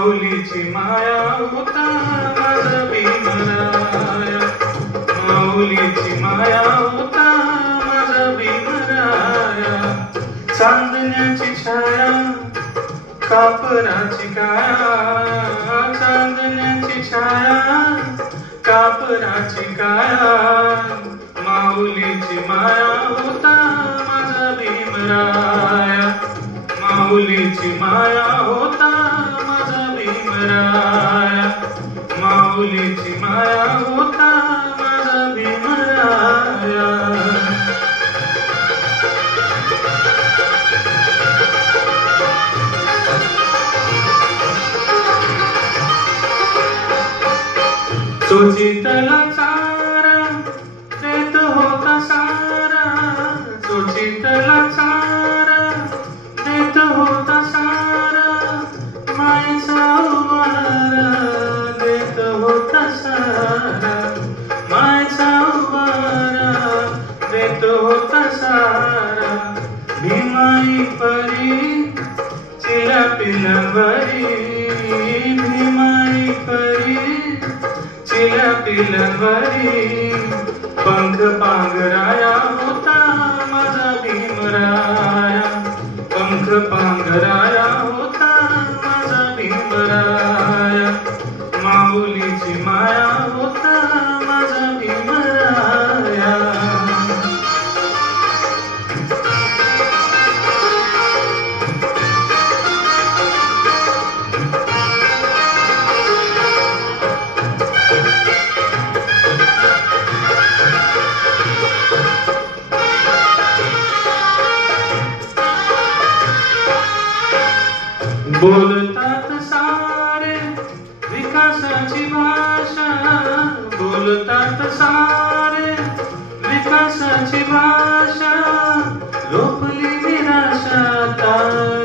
माऊलीची माया होता माझा भीमराया, माऊलीची माया होता माझा भीमराया. चांदण्याची छाया कापराची काया, चांदण्याची छाया कापराची काया. माऊलीची माया होता माझा भीमराया, माऊलीची माया होता माझा भीमराया, माऊलीची माया होता माझा भीमराया. चोचीतला चारा देत होता सारा, चोचीतला चारा देत होता सारा. मायेचा वारा देत होता सारा, मायेचा वारा देत होता सारा. भीमाई परी चिला पिलवरी, भीमाई परी चिला पिलवरी. पंख पांघराया होता माझा भीमराया, पंख पांघराया होता माझा भीमराया. माऊलीची माया होता माझा भीमराया. बोलतात सारे विकासाची भाषा, बोलतात सारे विकासाची भाषा. लोपली निराशा ता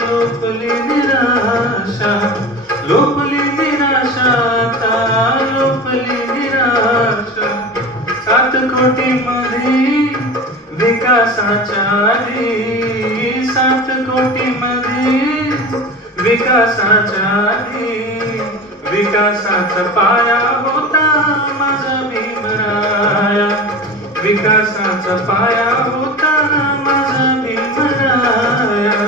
लोपली निराशा, लोपली निराशा ता लोपली निराशा. 7 कोटी मध्ये विकासाच्या आधी, 7 कोटी मध्ये विकासाच्या आधी. विकासाचा पाया होता माझा भीमराया, विकासाचा पाया होता माझा भीमराया.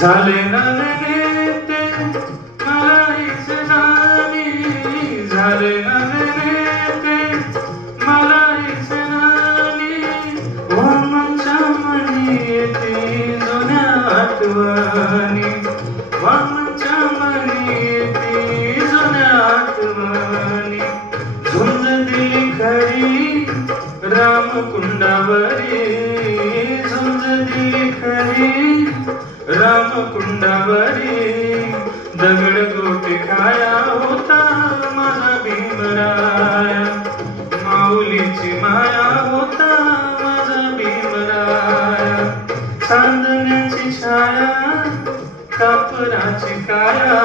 झाले नवे नेते मलाहीच नामी, झाले नवे नेते मलाहीच नामी. वामनच्या मनी येते जुन्या आठवणी, वामनच्या मनी येते जुन्या आठवणी. झुंज दिली खरी रामकुंडावरी, झुंज दिली खरी रामकुंडावरी. दगड गोटे खाया होता माझा भीमराया, माऊलीची माया होता माझा भीमराया. चांदण्याची छाया कापराची काया,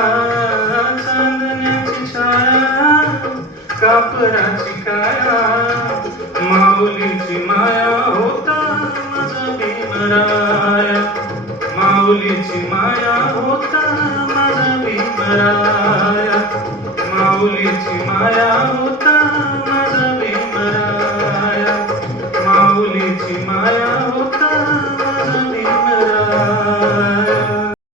चांदण्याची छाया कापराची काया. माऊलीची माया होता माझा भीमराया, माऊलीची माया होता माझा भीमराया, माऊलीची माया होता